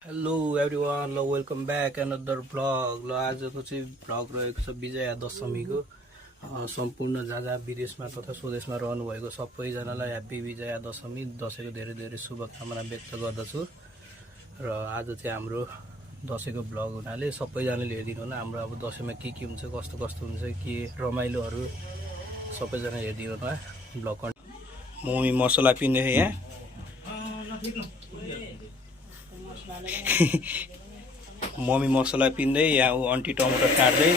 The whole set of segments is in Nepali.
हेलो एभ्रिवान, ल वेलकम ब्याक अनदर भ्लग। ल आजको चाहिँ भ्लग रहेको छ विजया दशमीको। सम्पूर्ण जहाँ विदेशमा तथा स्वदेशमा रहनुभएको सबैजनालाई ह्याप्पी विजया दशमी, दसैँको धेरै धेरै शुभकामना व्यक्त गर्दछु। र आज चाहिँ हाम्रो दसैँको भ्लग हुनाले सबैजनाले हेरिदिनु होला। हाम्रो अब दसैँमा के हुन्छ, कस्तो कस्तो हुन्छ, के रमाइलोहरू सबैजना हेरिदिनु होला। भ्लग मम्मी मसला पिन्दै यहाँ मम्मी मसला पिन्दै, यहाँ ऊ आन्टी टमाटर काट्दै।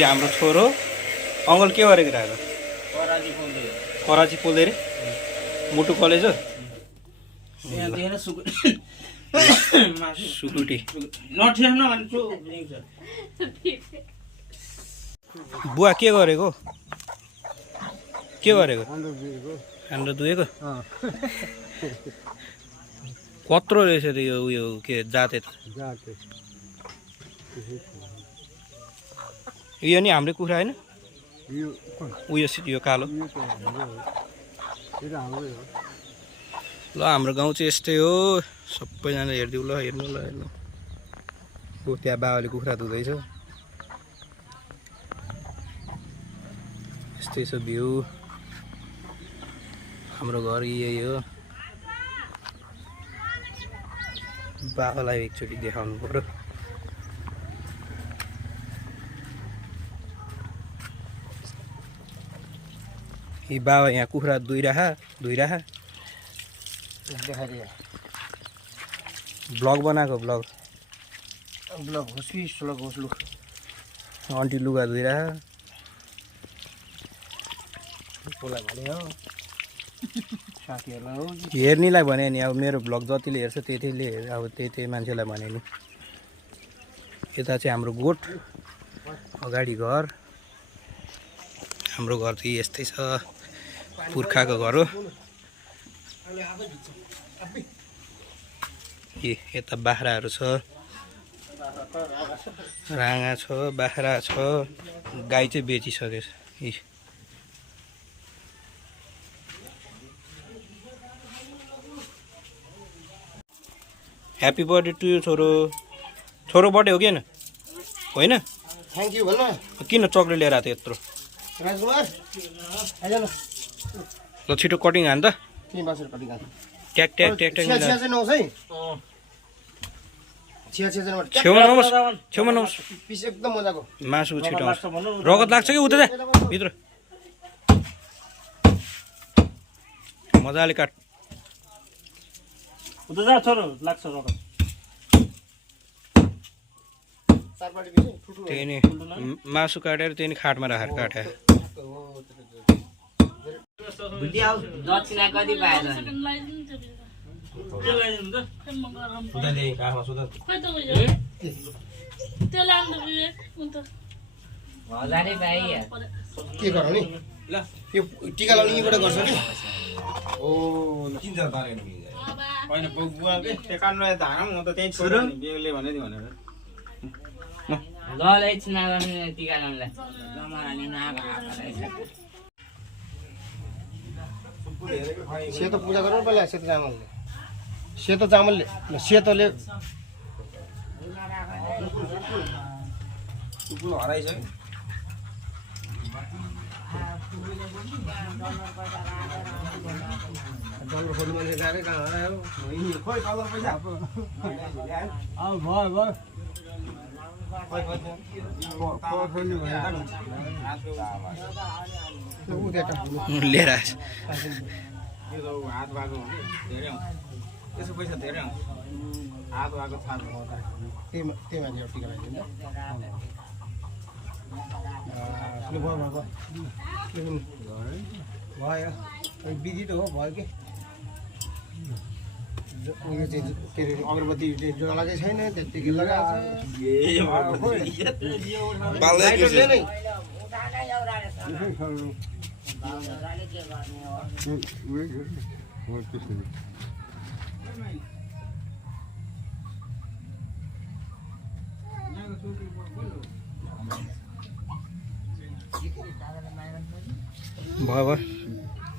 यो हाम्रो छोरो अङ्कल के गरेको रहेको? कराची पोल्दै रे मुटु कलेज हो सुकुटी। बुवा के गरेको? के गरेको? हाम्रो दुहेको कत्रो रहेछ त यो उयो के जाते त यो नि हाम्रै कुखुरा होइन? उयो यो कालो ल हाम्रो गाउँ चाहिँ यस्तै हो। सबैजना हेरिदिउँ ल, हेर्नु ल, हेर्नु। हो त्यहाँ बाबाले कुखुरा धुँदैछ। यस्तै छ भ्यू। हाम्रो घर यही हो। बाबालाई एकचोटि देखाउनु पर्यो। यी बाबा यहाँ कुखुरा धुइराखा ब्लग बनाएको ब्लग होस् आन्टी लुगा धुइराखा हेर्नेलाई भने नि अब मेरो भ्लग जतिले हेर्छ त्यतिले अब त्यही मान्छेलाई भने नि। यता चाहिँ हाम्रो गोठ, अगाडि घर। हाम्रो घर चाहिँ यस्तै छ, पुर्खाको घर हो। यता बाख्राहरू छ, राँगा छ, बाख्रा छ। गाई चाहिँ बेचिसकेछ। ह्याप्पी बर्थडे टु यु छोरो। छोरो बर्थडे हो कि होइन? थ्याङ्क यू भन्न। किन चक्लेट लिएर आएको यत्रो? ल छिटो कटिङ हान त। ट्याक ट्याक ट्याक ट्याक छेउमा नहोस्। मासु छिटो आउँछ। रगत लाग्छ कि उता भित्र? मजाले काट। त्यही नै मासु काटेर त्यही नै खाटमा राखेर काटे। के गरौँ नि? यो टिका लाउने यहीँबाट गर्छ कि? होइन बुवा के टेकानलाई धारम म त त्यही छोरो नि बेगले भने नि भनेर ल एकछिन आउने टिका लाउनलाई जमारानी नागा सेतो पूजा गर्नु पहिला। सेतो चामलले सेतोले हराइछ कि डल्लो खोल्नु मान्छे गएकै कहाँ हरायो? खोइ कलर पैसा लिएर आएछ। हात भएको हो कि धेरै आउँछ। त्यसो पैसा धेरै आउँछ। हात भएको थाहा त्यही मान्छे टिका लगाइदिन्छ। भयो विधि त हो, भयो कि उयो चाहिँ के अरे अगरबत्ती जलाएकै छैन, त्यत्तिकै भयो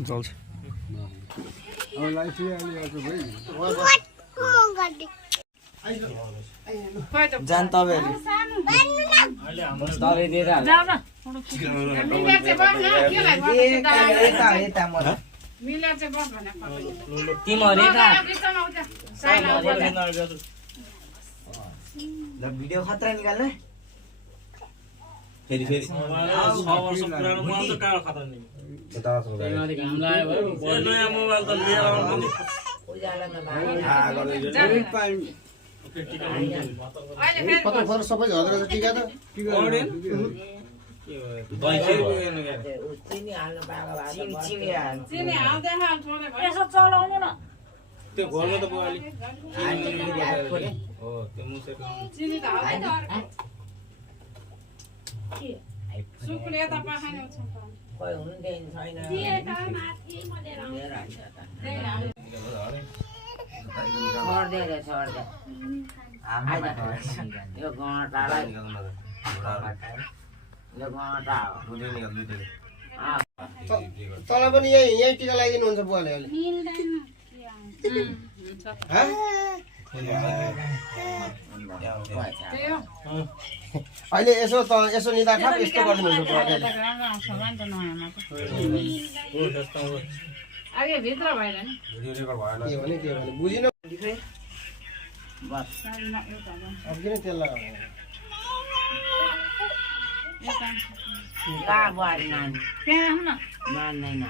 जल्छ। अब लाइट जान तपाईँहरू तपाईँ दिएर हाल्नु। यता मलाई तिमीहरू यता ल भिडियो खतरा निकाल्नु है। फेरि फेरि कता फरक सबै झर्दो रहेछ टिका त यसो चलाउनु न त्यो घरमा त भयो अलिक हो त्यो मुसेर चिनी त हाल्दैन सुकुले यता पाखाने छ खोइ हुँदैन छैन छोड्दै रे छोड्दै यो गँटालाई यो गँटा हो तँलाई पनि यही टिका लगाइदिनुहुन्छ बुवाले अहिले हँ? अहिले यसो निदा खाप यस्तो गरिदिनुहुन्छ बुवाले अघि भित्र भएन नि के भने बुझिन अब किन तेल लगाउनु ला बुहारी नानी त्यहाँ आउन मान्दैन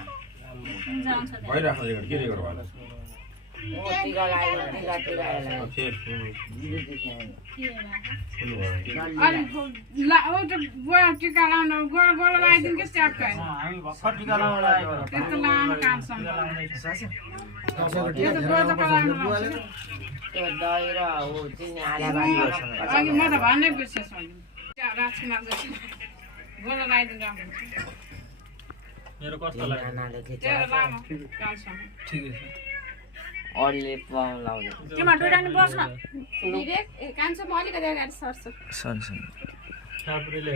ओ टिका लगायो टिका अनि एउटा बुवा टिका लाउन गोडा लगाइदिनु कि च्याप्टा त्यस्तो लामो कामसँग यो त गोडा लाउनु लाउँछ त्यो दही र ऊ चिनी हालेर अघि म त भन्नै बिर्सेछु राजकुमार जति गोडा लगाइदिनु राम्रो मेरो कस्तो नानाले त्यो लामो कामसँग ठिकै छ अरूले पाउनु लाउँछ तिमीहरू दुईजना बस्न विवेक कान्छो म अलिकति अगाडि सर्छु छाप्रीले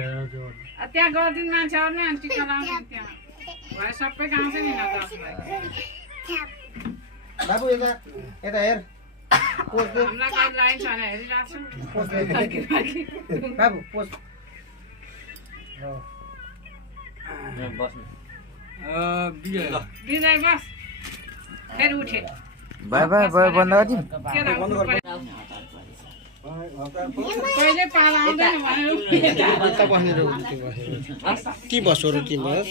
त्यहाँ गरिदिनु मान्छेहरू नै अनि टिका लाउनु त्यहाँ भए सबै गाउँछ नि बाबु यता हेर पोस्ट दे हामीलाई कहिले लाइन्छ भने हेरिरहेको छु पोस्ट दे बाबु पोस्ट बस्नु विजय बस फेरि उठे बाई बाई बाई बन्द गरिदिउँ। कहिले पाला आउँदैन भनेर उता बस्नेर के बस्यो र के भयो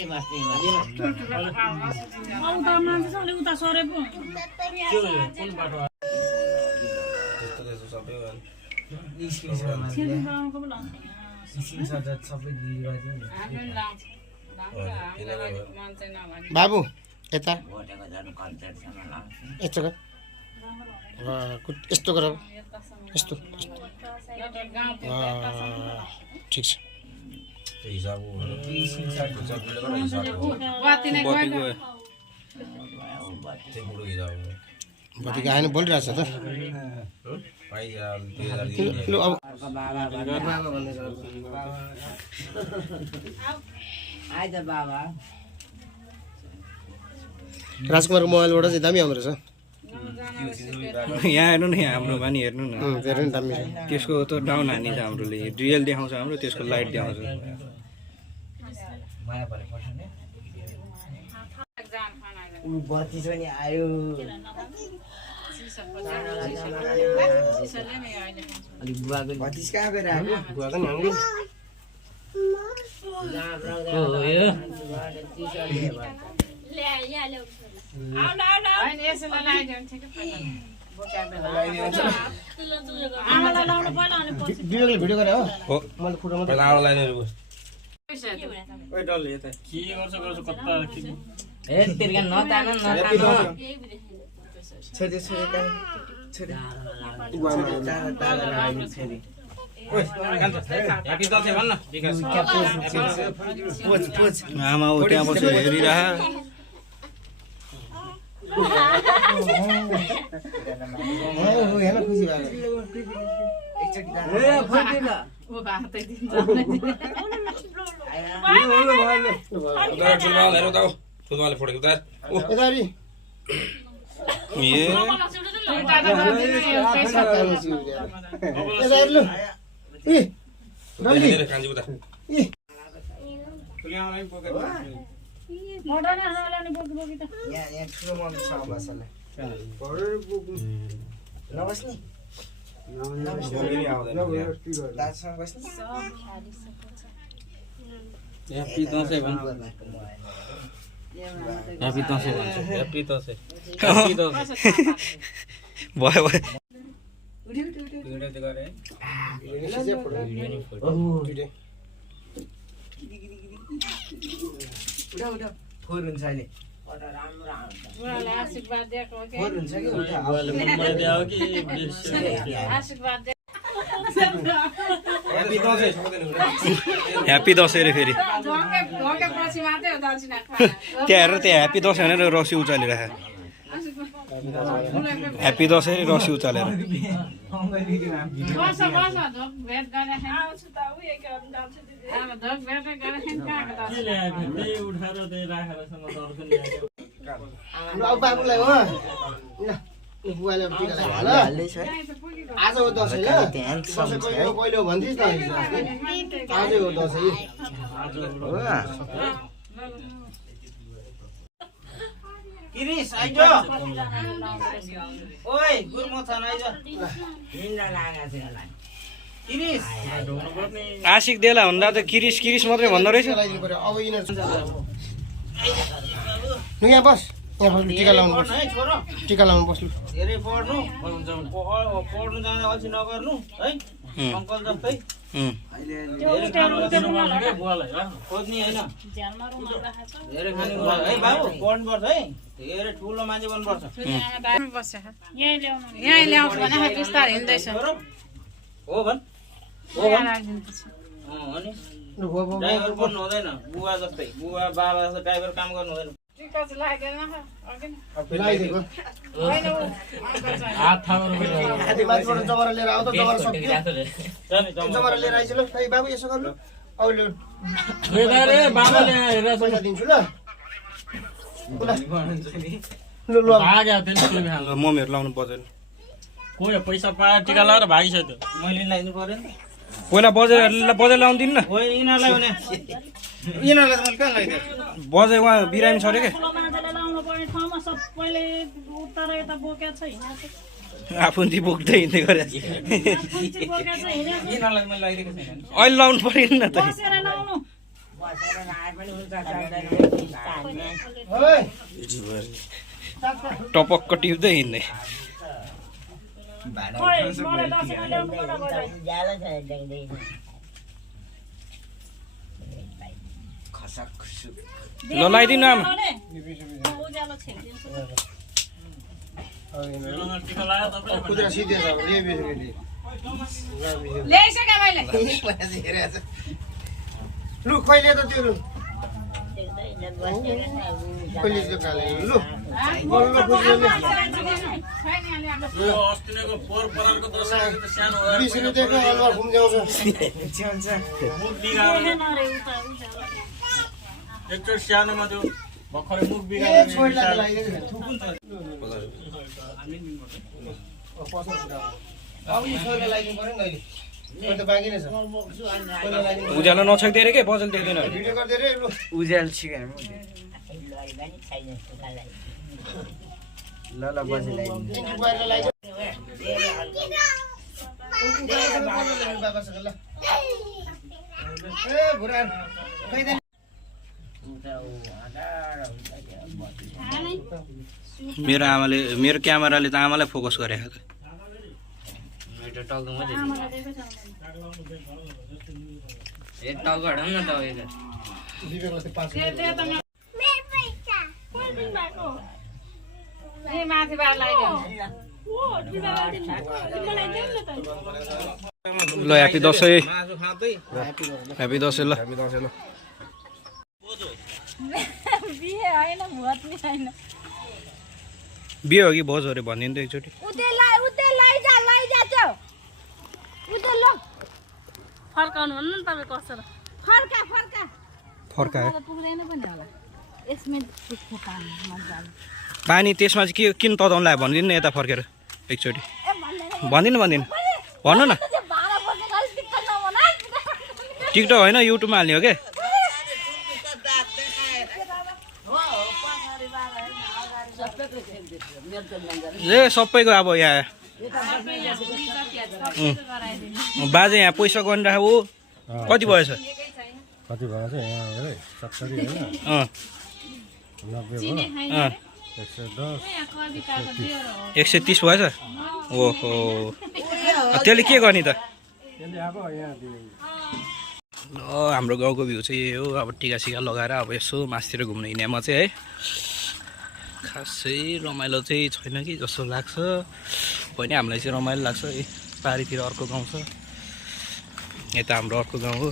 उता मान्छेले उता सरे पो बाबु यता यस्तो गर यस्तो ठिक छ बत्ती गाएन बोलिरहेछ त लु अब आइज बाबा राजकुमारको मोबाइलबाट चाहिँ दामी आउँदो रहेछ यहाँ हेर्नु न यहाँ हाम्रोमा नि हेर्नु न धेरै नै दामी छ त्यसको त डाउन हानिन्छ हाम्रोले रियल देखाउँछ हाम्रो त्यसको लाइट देखाउँछ बत्तिस पनि आयो अलिक बुवाको बत्तिस कहाँ गएर आयो बुवाको नि आउँदैन विवेकले भिडियो गरे हो मैले फोटो मात्रै आमा ऊ त्यहाँ बसेर हेरिरह हेर्न खुसी भएको ए डल्ली ए तुल्याउनलाई बोकेर यहाँ ठुलो मम्मी छ बसलाई नबस्ने दाजुसँग बस्ने ह्याप्पी दसैँ भन्छ ह्याप्पी दसैँ भन्छ ह्याप्पी दसैँ ह्याप्पी दसैँ भयो भयो भिडियो चाहिँ गरे उठा उठा फोर हुन्छ अहिले बुवालाई आशीर्वाद दिएको हो कि फोर हुन्छ कि उठा आशीर्वाद दिएको ह्याप्पी दसैँ ह्याप्पी दसैँ रे फेरि ढोकेपछि मात्रै हो दक्षिणा त्यहाँ हेरेर त्यहाँ ह्याप्पी दसैँ भनेर रसी उचालिराख ह्याप्पी दसैँ रे रसी उचालेर बस बस ढोक भेट गरेर आउँछु त उयो के भन्छु अब ढोक भेट गरेर कहाँको अब बाबुलाई हो ल बुवाले टिका लगायो ल हाल्दैछ है आज हो दसैँ ल दसैँ कहिले हो भन्थिस् न आजै हो दसैँ किरिस आइज ओइ गुरमथन आइज किरिस आशिक देला भन्दा त किरिस किरिस मात्रै भन्दो रहेछ लगाइदिनु पर्यो अब यिनीहरू लु यहाँ बस यहाँ बस टिका लाउनु पर्छ है छोरो टिका लाउनु बस्नु धेरै पढ्नु पढ्नु जाँदा अल्छी नगर्नु है अङ्कल जस्तै धेरै खानु खोज्ने होइन धेरै खानु है बाबु पढ्नुपर्छ है धेरै ठुलो मान्छे बन्नुपर्छ यहीँ ल्याउँछु भने बिस्तार हिँड्दैछ हो भन् अनि ड्राइभर बन्नु हुँदैन बुवा जस्तै बुवा बाबा जस्तै ड्राइभर काम गर्नु हुँदैन टिका चाहिँ लागेन लगाइदिएको माथिबाट जमरा लिएर आऊ त जमरा सक्यो जमरा लिएर आइज ल खै बाबु यसो गर्नु अहिले पैसा दिन्छु ल लु लु मम्मीहरू लाउनु पर्दैन पैसा पाएर टिका लगाएर भागिसक्यो त्यो मैले लगाइदिनु पर्यो नि पहिला बजेर लाउनु दिनु न होइन यिनीहरूलाई भने यिनीहरूलाई त मैले कहाँ लगाइदिएँ बजे उहाँ बिरामी छ अरे के आफू ती बोक्दै हिँड्दै गरे यिनीहरूलाई मैले लगाइदिएको छैन अहिले लाउनु पऱ्यो नि न त टपक्क टिप्दै हिँड्ने ल लगाइदिनु आमा खुद्रा सिधै छ ल्याइसकेँ मैले लु कहिले त त्यो लु कहिले त्यो खाले लु बल्ल खुद्राले 20 रुपियाँको अलुवा घुम्जाउँछ एकचोटि सानोमा त्यो भर्खरै मुख ए बिगारेर छोइला लगाइदिनु थुकुन त अब यो छोइला लगाइदिनु पर्यो नि अहिले त बाँकी नै छ छोइला लगाइदिनु उज्यालो नछक्दै अरे के बजेल देख्दैन अरे भिडियो गर्दै रे लु उज्यालो सिकाएर ल ल बजे लगाइदिनु इन्जु बाहिर लगाइदिनु बाबासँग ल ए भुरा खैदैन मेरो आमाले मेरो क्यामेराले त आमालाई फोकस गरेको त माथिबाट लगाइदियो ल ह्याप्पी दसैँ मासु खाँदै ह्याप्पी दसैँ ल बिहे होइन भोट छैन बिहे हो कि भोज हो अरे भनिदिनु त एकचोटि फर्काउनु भन्नु नि तपाईँ कसो फर्कायो पुग्दैन पनि होला यसमै पानी त्यसमा चाहिँ के किन तताउनु लाग्यो भनिदिनु न यता फर्केर एकचोटि भनिदिनु भन्नु न टिकटक होइन युट्युबमा हाल्ने हो के ए सबैको अब यहाँ बाजे यहाँ पैसा गरिराख हो कति भएछ कति भयो चाहिँ यहाँ हेरे 70 होइन 90 भयो 110 130 भएछ ओहो त्यसले के गर्ने त त्यसले अब यहाँ दियो ल हाम्रो गाउँको भ्यू चाहिँ यही हो अब टिका सिका लगाएर अब यसो मासतिर घुम्न हिँड्ने म चाहिँ है खासै रमाइलो चाहिँ छैन कि जस्तो लाग्छ पनि हामीलाई चाहिँ रमाइलो लाग्छ है पारीतिर अर्को गाउँ छ यता हाम्रो अर्को गाउँ हो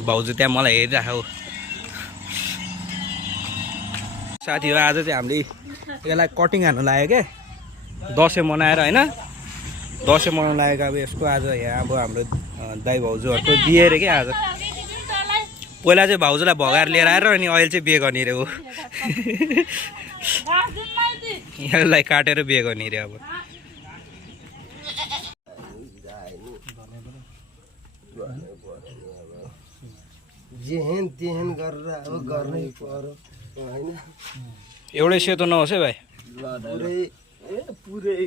भाउजू त्यहाँ मलाई हेरिरहेको हो साथीहरू आज चाहिँ हामीले यसलाई कटिङ हान्नु लाग्यो क्या दसैँ मनाएर होइन दसैँ मनाउनु लागेको अब यसको आज यहाँ अब हाम्रो दाइ भाउजूहरूको बिहे रे क्या आज पहिला चाहिँ भाउजूलाई भगाएर लिएर आएर अनि अहिले चाहिँ बिहे गर्ने रे हो यसलाई काटेर बिहे गर्ने रे अब जेहेन तेहेन गरेर अब गर्नै पर्यो होइन एउटै सेतो नहोस् है भाइ पुरै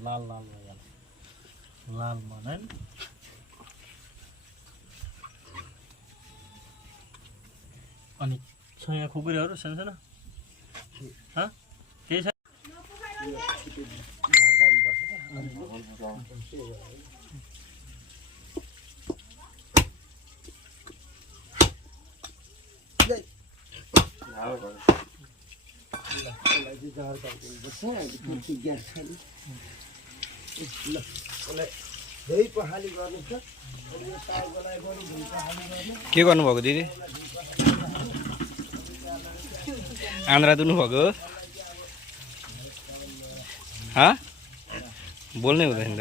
लाल लाल लाल मन है अनि छया खुकुरीहरू सानो केही छ के गर्नुभएको दिदी आन्द्रा दुनु भएको हो बोल्नै हुँदैन त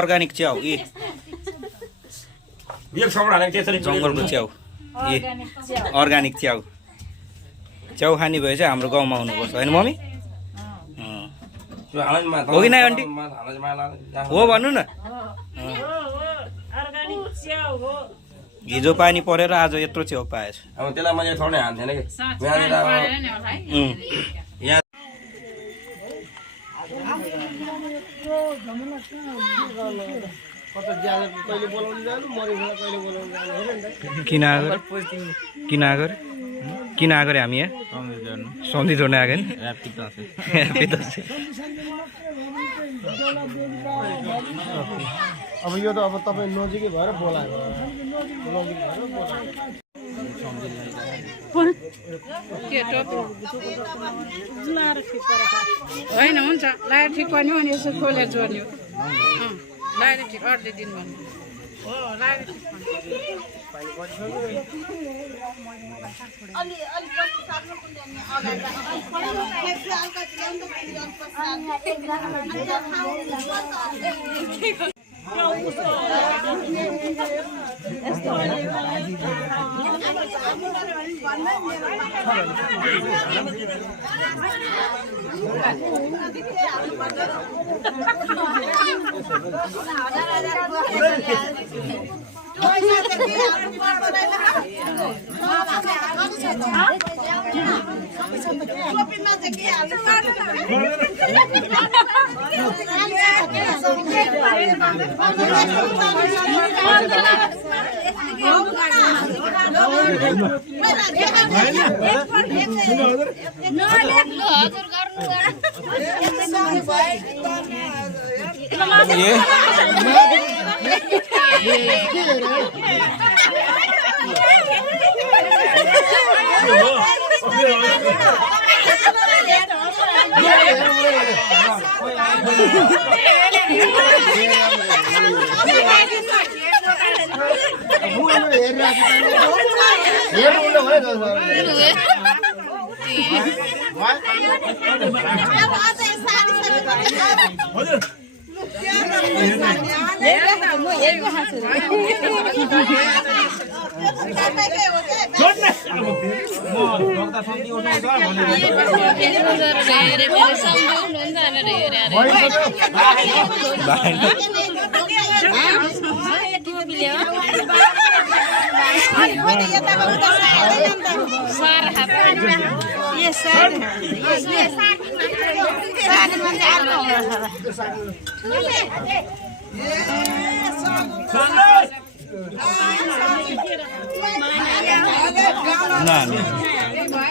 अर्ग्यानिक च्याउ यी जङ्गलको च्याउ ए अर्ग्यानिक च्याउ च्याउ खाने भए चाहिँ हाम्रो गाउँमा आउनुपर्छ होइन मम्मी हो कि नै आन्टी हो भन्नु न हिजो पानी परेर आज यत्रो च्याउ पाएछ अब त्यसलाई मैले थोरै हान्थेन कि कहिले बोलाउनु जानु मरेको कहिले बोलाउनु जानु हेर नि त किन आएको हामी यहाँ सन्धि जोड्न आएको नि अब यो त अब तपाईँ नजिकै भएर बोलाएको होइन हुन्छ लाएर ठिक पर्ने अनि यसो खोलेर जोड्ने लाएर ठिक अर्धे दिन भन्नु हो लाएर ठिक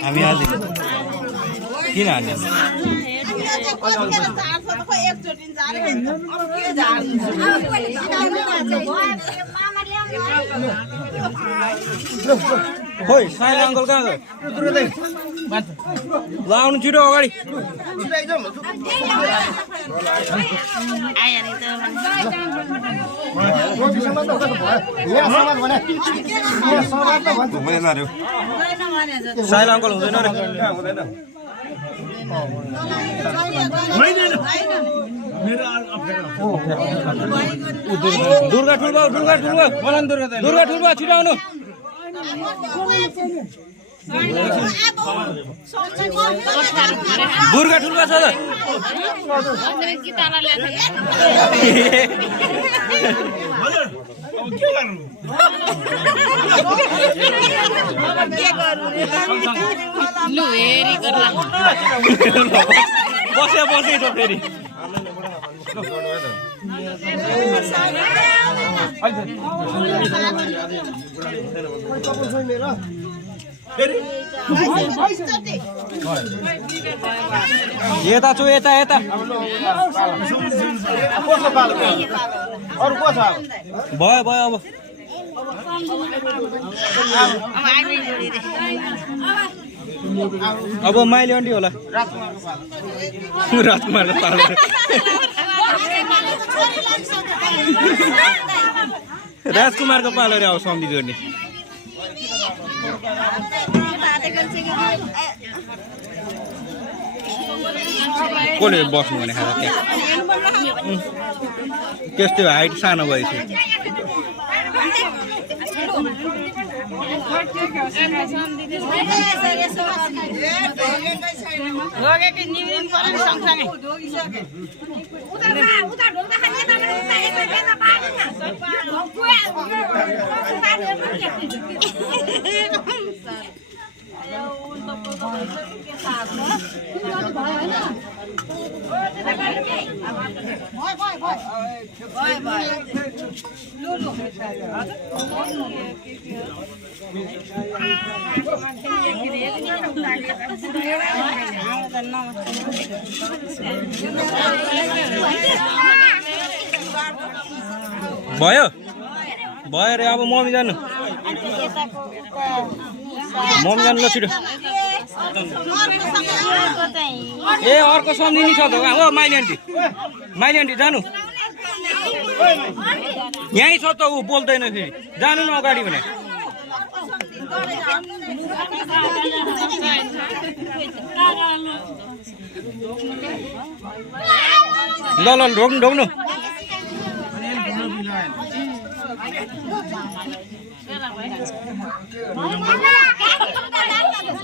हामी आज किन हाल्ने खोइ साइला अङ्कल कहाँ गयो ल आउनु छिटो अगाडि साइला अङ्कल हुँदैन रे दुर्गा ठुल्बा दुर्गा ठुल्बा दुर्गा ठुल्बा छिटो आउनु दुर्गा ठुल्बा छ त बसे बसे त फेरि यता छु यता यता भयो भयो अब माइली आन्टी होला राजकुमारको पालो राजकुमारको पालो रे अब सम्झी जोड्ने कसले बस्नु भने खाएर त्यहाँ त्यस्तै हाइट सानो भएछ भयो भयो रे अब मम्मी जानु मम्मी जानु ल छिटो ए अर्को सम्झिनी छ त हो माइली आन्टी जानु यहीँ छ त ऊ बोल्दैन फेरि जानु न अगाडि भने ल ल ढोग्नु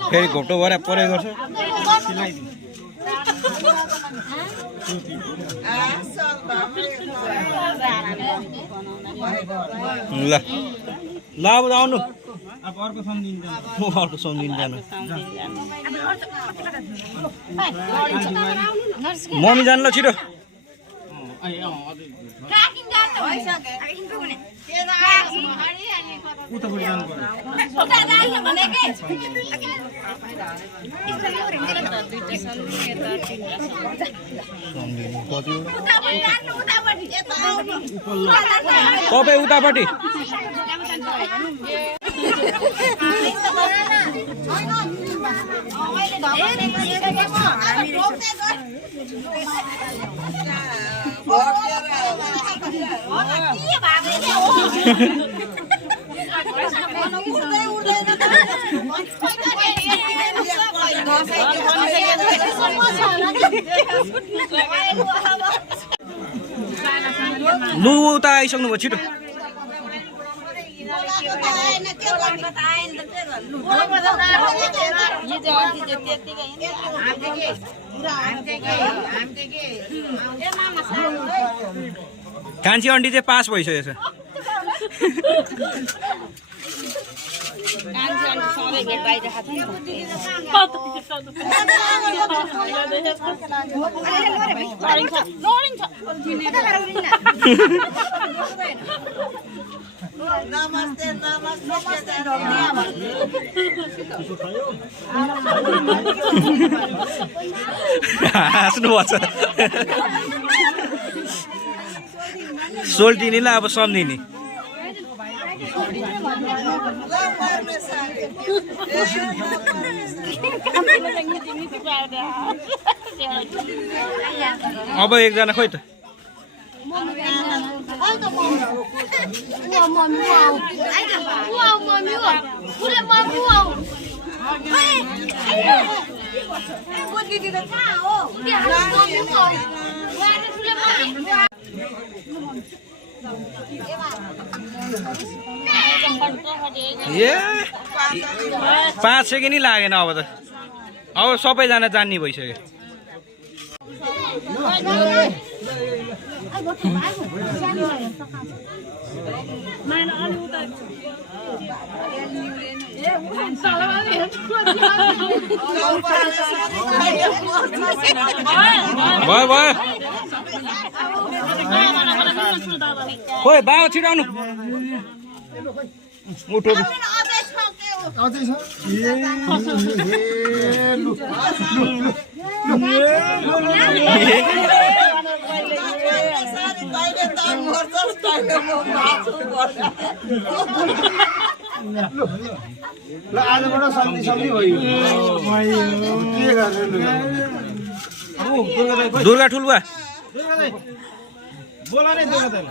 फेरि घोप्टो भएर परे गर्छ ल ल अब आउनु अर्को सम्झिनु जानु मम्मी जानु ल छिटो तपाईँ उतापट्टि लु उता आइसक्नु भयो छिटो कान्छी अन्टी चाहिँ पास भइसकेको छ नमस्ते हाँस्नु पर्छ सोल्टिनीलाई अब सम्झिने अब एकजना खोइ त ए 5 सेकेन्ड नै लागेन अब त अब सबैजना जान्ने भइसक्यो भयो भयो खोइ बाबा छिटो आउनु उठो अझै छ ल आजबाट सम्झि भयो के गर्ने दुर्गा ठुलबा बोला नै दुर्गा दाइ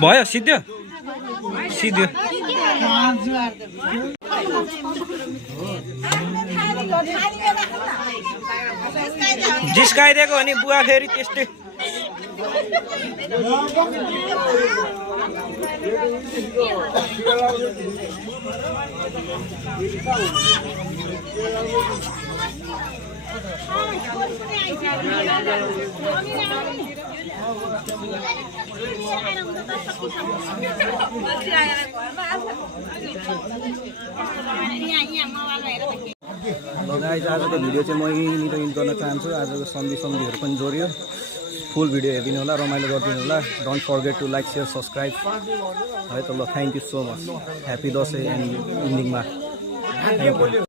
भयो सिद्धो सिद्धो जिस्काइदिएको हो नि बुवा फेरि त्यस्तै गाइस आजको भिडियो चाहिँ म यहीँनिर इन्ड गर्न चाहन्छु आजको सम्झीहरू पनि जोड्यो फुल भिडियो हेरिदिनु होला रमाइलो गरिदिनु होला don't forget to like share subscribe है त ल thank you so much happy Dashain and इन्डिङमा थ्याङ्क यू